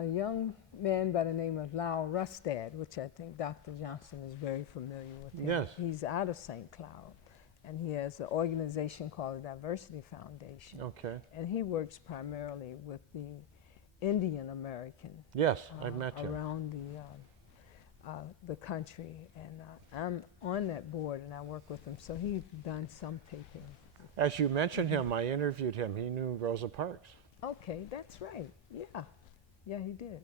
a young man by the name of Lyle Rustad, which I think Dr. Johnson is very familiar with him. Yes. He's out of St. Cloud, and he has an organization called the Diversity Foundation. Okay. And he works primarily with the Indian American. Yes, I've met him. Around the country, and I'm on that board, and I work with him. So he's done some taping. As you mentioned him, I interviewed him. He knew Rosa Parks. Okay, that's right. Yeah, yeah, he did.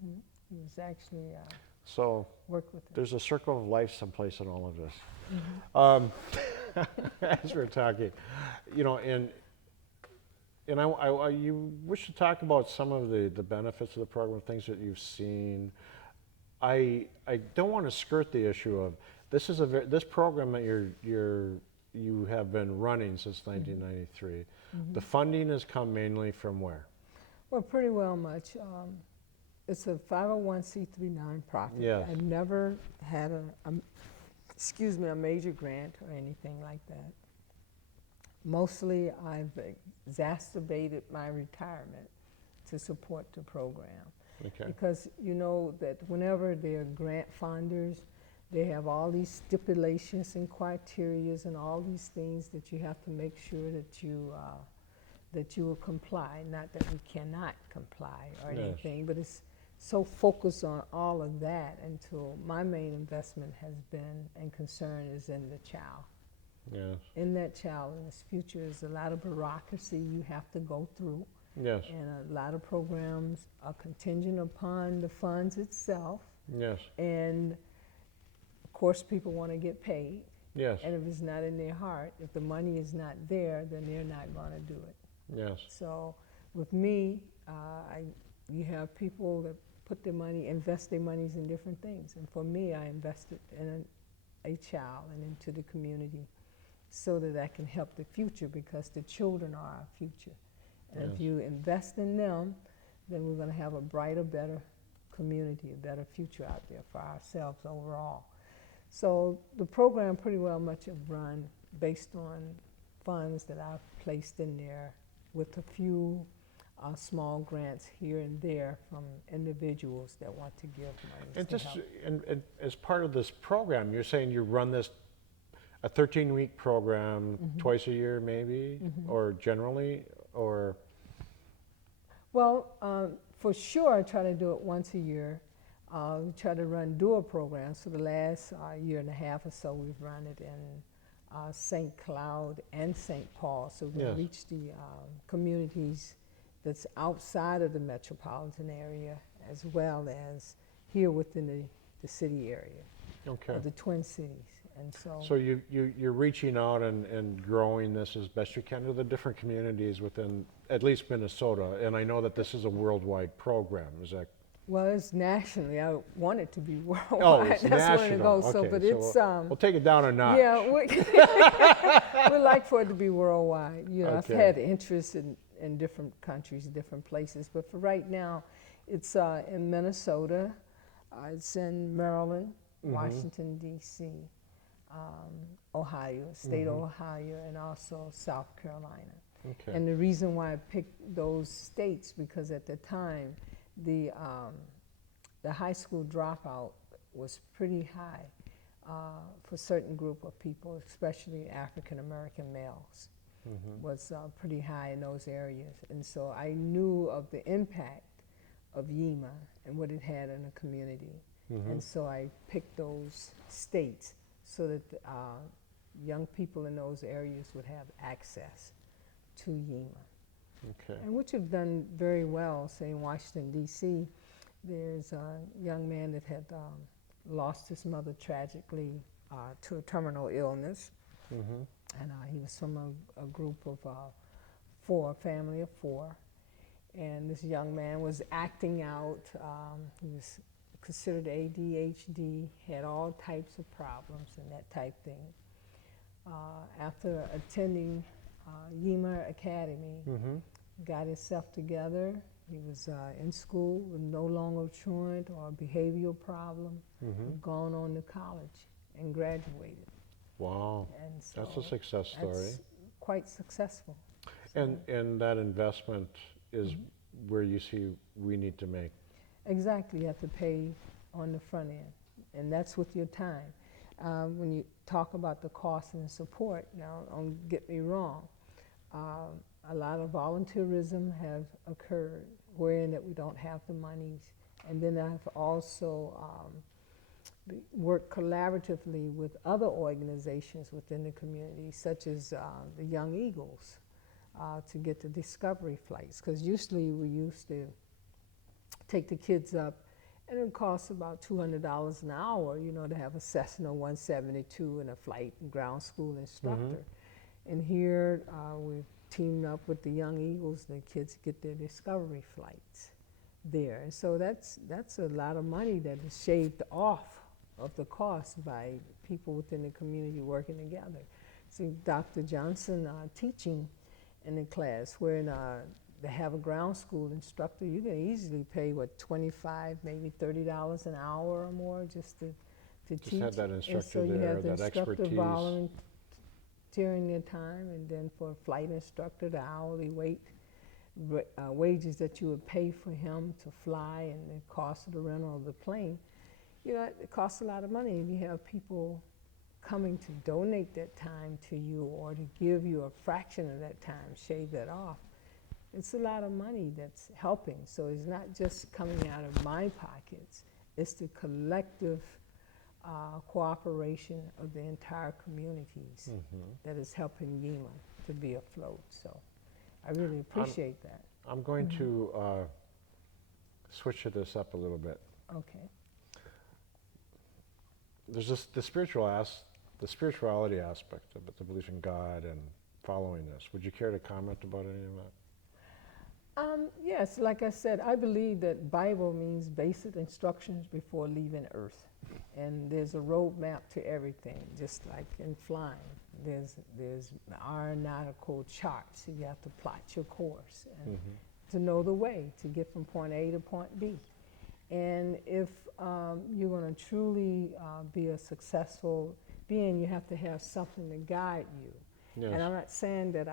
He was actually So worked with him. there's a circle of life someplace in all of this. As we're talking, you know, and you wish to talk about some of the benefits of the program, things that you've seen. I don't want to skirt the issue of this is this program that you have been running since 1993. The funding has come mainly from where? Well, pretty well much. It's a 501c3 nonprofit. Yes. I've never had a major grant or anything like that. Mostly I've exacerbated my retirement to support the program. Okay. Because you know that whenever they're grant funders, they have all these stipulations and criterias and all these things that you have to make sure that you will comply. Not that we cannot comply or anything, but it's so focused on all of that until my main investment has been and concern is in the child. Yes. In that child in its future is a lot of bureaucracy you have to go through. Yes. And a lot of programs are contingent upon the funds itself. Yes. And of course people want to get paid. Yes. And if it's not in their heart, if the money is not there, then they're not going to do it. Yes. So with me, you have people that put their money, invest their monies in different things. And for me, I invested in a child and into the community so that I can help the future, because the children are our future. And if you invest in them, then we're going to have a brighter, better community, a better future out there for ourselves overall. So the program pretty well much have run based on funds that I've placed in there with a few small grants here and there from individuals that want to give money. And just and as part of this program, you're saying you run this a 13-week program twice a year, maybe, or generally, or? Well, for sure, I try to do it once a year. We try to run dual programs. For the last year and a half or so, we've run it in St. Cloud and St. Paul, so we reach the communities that's outside of the metropolitan area, as well as here within the city area, the Twin Cities. And so you're reaching out and growing this as best you can to the different communities within at least Minnesota, and I know that this is a worldwide program. Is that? Well, it's nationally. I want it to be worldwide. Oh, it's That's national. where it goes. Okay, So, but so it's we'll take it down a notch. Yeah, we like for it to be worldwide. You know, I've had interest in different countries, different places, but for right now, it's in Minnesota, it's in Maryland, Washington D.C., Ohio, state of Ohio, and also South Carolina. Okay. And the reason why I picked those states, because at the time, the high school dropout was pretty high for a certain group of people, especially African American males, was pretty high in those areas. And so I knew of the impact of YIAA and what it had in the community. And so I picked those states so that young people in those areas would have access to YIAA. Okay. And which have done very well. Say in Washington, D.C., there's a young man that had lost his mother tragically to a terminal illness. And he was from a group of a family of four. And this young man was acting out. He was considered ADHD, had all types of problems and that type thing. After attending YIAA Academy, got himself together. He was in school with no longer truant or behavioral problem, gone on to college and graduated. Wow, And so that's a success story. That's quite successful. And that investment is where you see we need to make Exactly, you have to pay on the front end, and that's with your time. When you talk about the cost and support, now don't get me wrong, a lot of volunteerism has occurred, wherein that we don't have the monies, and then I've also worked collaboratively with other organizations within the community, such as the Young Eagles, to get the discovery flights, because usually we used to take the kids up, and it costs about $200 an hour, you know, to have a Cessna 172 and a flight and ground school instructor. And here we've teamed up with the Young Eagles, the kids get their discovery flights there. And so that's a lot of money that is shaved off of the cost by people within the community working together. See Dr. Johnson teaching in the class, where they have a ground school instructor, you can easily pay, what, $25, maybe $30 an hour or more just to teach. Just have that instructor and so you there, have the that instructor expertise. volunteering their time, and then for a flight instructor, the hourly wages that you would pay for him to fly, and the cost of the rental of the plane. You know, it costs a lot of money, and you have people coming to donate that time to you, or to give you a fraction of that time, shave that off. It's a lot of money that's helping. So it's not just coming out of my pockets, it's the collective cooperation of the entire communities that is helping YIAA to be afloat. So I really appreciate that. I'm going to switch this up a little bit. Okay. There's this, the spirituality aspect of it, the belief in God and following this. Would you care to comment about any of that? Yes, like I said, I believe that Bible means basic instructions before leaving Earth. And there's a roadmap to everything, just like in flying. There's aeronautical charts. You have to plot your course and to know the way to get from point A to point B. And if you're going to truly be a successful being, you have to have something to guide you. Yes. And I'm not saying that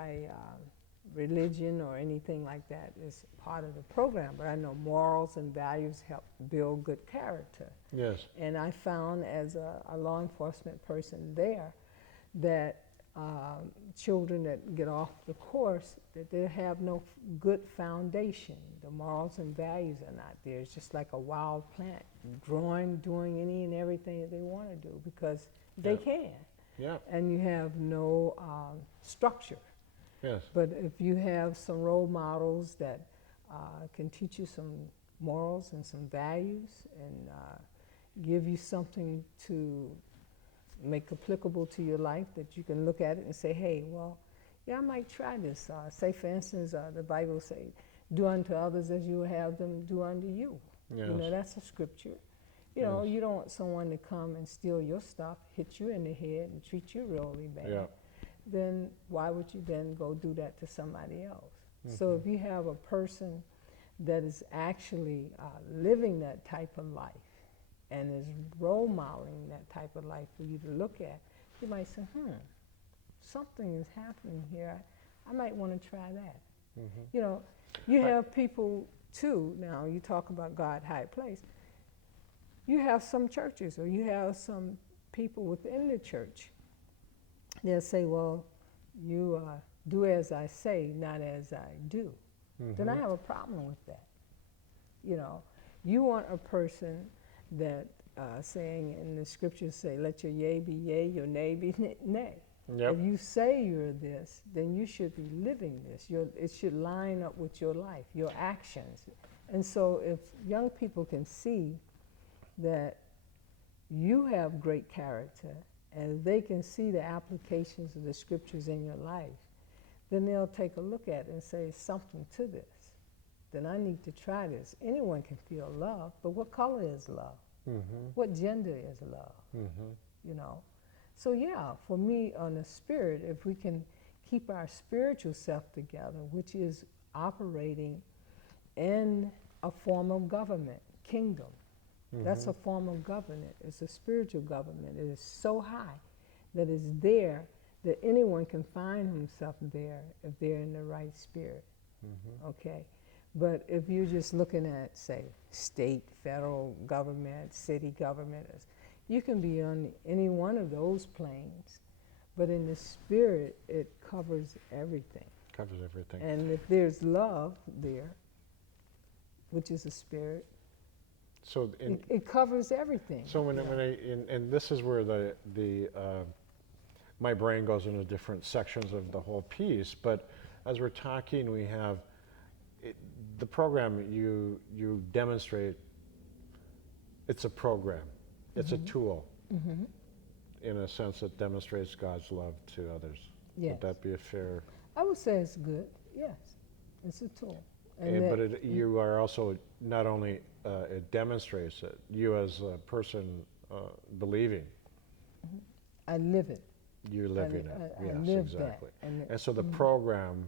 religion or anything like that is part of the program, but I know morals and values help build good character. Yes. And I found as a law enforcement person there that children that get off the course, that they have no good foundation. The morals and values are not there. It's just like a wild plant growing, doing any and everything that they want to do because they can. Yeah. And you have no structure. Yes. But if you have some role models that can teach you some morals and some values and give you something to make applicable to your life, that you can look at it and say, hey, well, yeah, I might try this. Say, for instance, the Bible say, do unto others as you would have them do unto you. Yes. You know, that's a scripture. You know, you don't want someone to come and steal your stuff, hit you in the head, and treat you really bad. Yeah. Then why would you then go do that to somebody else? So if you have a person that is actually living that type of life and is role modeling that type of life for you to look at, you might say, something is happening here. I might want to try that. You know, you have people too, now you talk about God high place. You have some churches or you have some people within the church. They'll say, well, you do as I say, not as I do. Then I have a problem with that. You know, you want a person that saying in the scriptures say, let your yea be yea, your nay be nay. Yep. If you say you're this, then you should be living this. It should line up with your life, your actions. And so if young people can see that you have great character and they can see the applications of the scriptures in your life, then they'll take a look at it and say, something to this. Then I need to try this. Anyone can feel love, but what color is love? What gender is love? You know? So yeah, for me on the spirit, if we can keep our spiritual self together, which is operating in a form of government, kingdom. That's a form of government. It's a spiritual government. It is so high that it's there that anyone can find himself there if they're in the right spirit. Okay? But if you're just looking at, say, state, federal government, city government, you can be on any one of those planes. But in the spirit, it covers everything. Covers everything. And if there's love there, which is a spirit, So it covers everything. So when and this is where my brain goes into different sections of the whole piece. But as we're talking, we have the program you demonstrate. It's a program. It's a tool. In a sense, that demonstrates God's love to others. Yes. Would that be a fair? I would say it's good. Yes, it's a tool. But you are also not only it demonstrates it. You as a person believing. I live it. You're living it. I Yes, live exactly. that. And so the program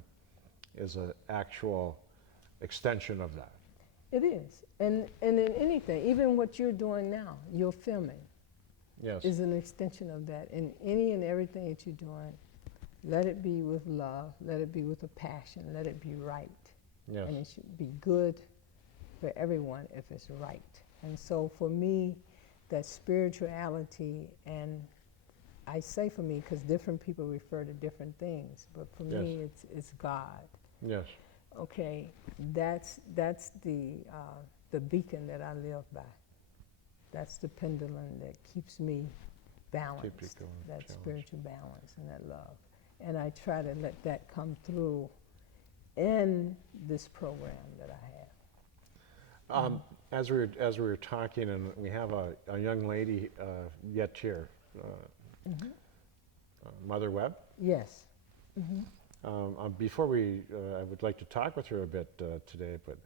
is an actual extension of that. It is. And in anything, even what you're doing now, you're filming, Yes. is an extension of that. In any and everything that you're doing, let it be with love, let it be with a passion, let it be right. Yes. And it should be good for everyone if it's right. And so for me, that spirituality, and I say for me because different people refer to different things, but for me it's God. Yes. Okay, that's the beacon that I live by. That's the pendulum that keeps me balanced, Keep you going, that challenged. spiritual balance and that love. And I try to let that come through in this program that I have. As we were talking, and we have a young lady yet here, Mother Webb. Yes. Before I would like to talk with her a bit today, but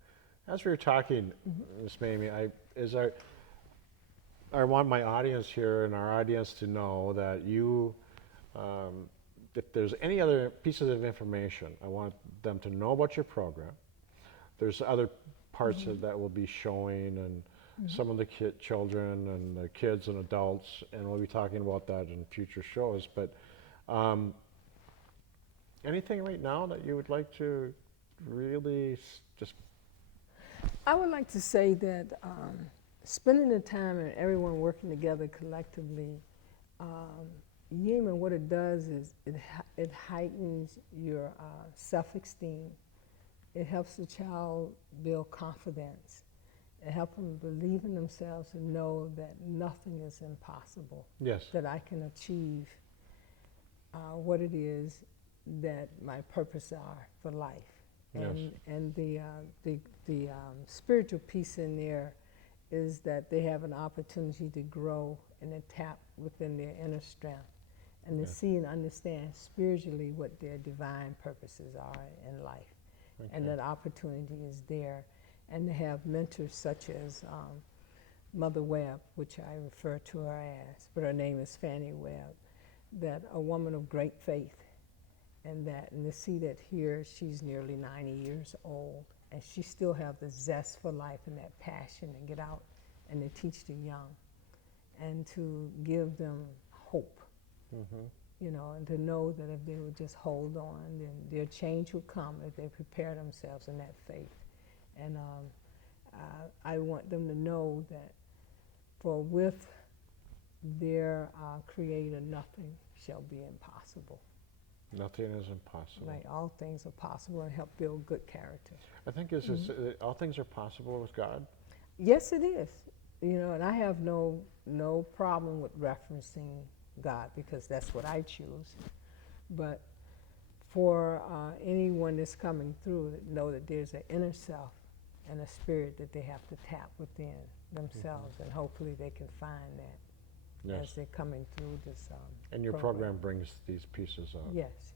as we were talking, Miss Mamie, I want my audience here and our audience to know that you, if there's any other pieces of information, I want them to know about your program. There's other parts that will be showing, and some of the children and the kids and adults, and we'll be talking about that in future shows. But anything right now that you would like to really just? I would like to say that spending the time and everyone working together collectively, YIAA, what it does is it heightens your self-esteem. It helps the child build confidence. It helps them believe in themselves and know that nothing is impossible. Yes. That I can achieve what it is that my purpose are for life. And the spiritual piece in there is that they have an opportunity to grow and to tap within their inner strength and to see and understand spiritually what their divine purposes are in life. Okay. And that opportunity is there. And to have mentors such as Mother Webb, which I refer to her as, but her name is Fannie Webb, that a woman of great faith, and to see that here she's nearly 90 years old, and she still have the zest for life and that passion to get out and to teach the young and to give them hope. You know, and to know that if they would just hold on, then their change will come if they prepare themselves in that faith. And I want them to know that for with their Creator, nothing shall be impossible. Nothing is impossible. Right, all things are possible, and help build good character. I think all things are possible with God. Yes, it is. You know, and I have no problem with referencing God because that's what I choose. But for anyone that's coming through, know that there's an inner self and a spirit that they have to tap within themselves, and hopefully they can find that as they're coming through this and your program brings these pieces up. Yes.